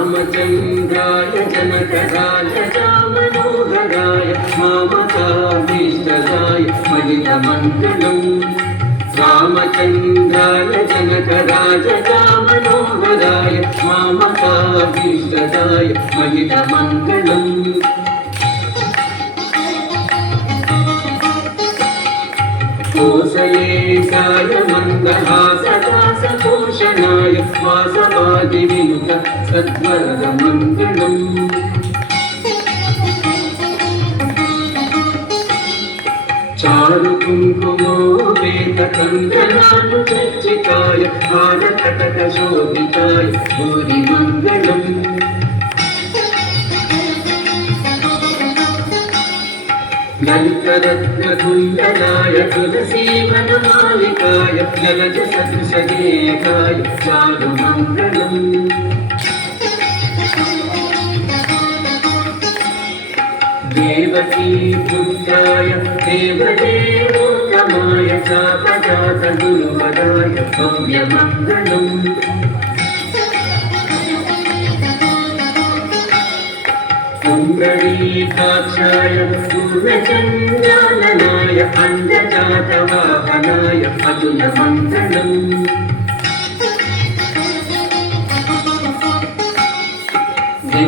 रामचन्द्राय जनकराय मामकाभीष्टदाय महितमङ्गलम् रामचन्द्राय जनकराय मामकाभीष्टदाय महितमङ्गलम् कोसलेशाय मन्दहासदासभूषणाय वासवादिविनुत सद्वरदमङ्गलम् चारुकुङ्कुमोपेतकन्दनानुचर्चिताय हारकटकशोभिताय भूरिमङ्गलम् ललितरत्नकुण्डलाय तुलसीवनमालिकाय जलजसदृशगेयकाय चारुमङ्गलम् देवकीपुत्राय देवदेवोत्तमाय चापजातगुरुवराय भव्यमङ्गलम् कुण्डलीकाक्षाय पूर्णचन्द्राननाय अण्डजातवाहनाय अतुलमङ्गलम्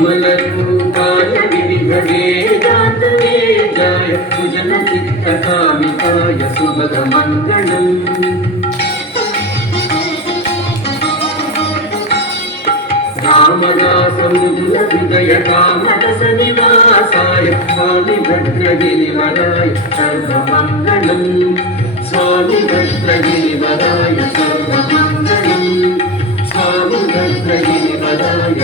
विमलरूपाय विविधवेदान्तवेदाय सुजनचित्तकामिताय सुभगमङ्गलम् रामदासमुद्रहृदयकामरसनिवासाय स्वामि भद्रगिरिवराय सर्वमङ्गलम् स्वामि भद्रगिरिवराय सर्वमङ्गलम् स्वामि भद्रगिरिवराय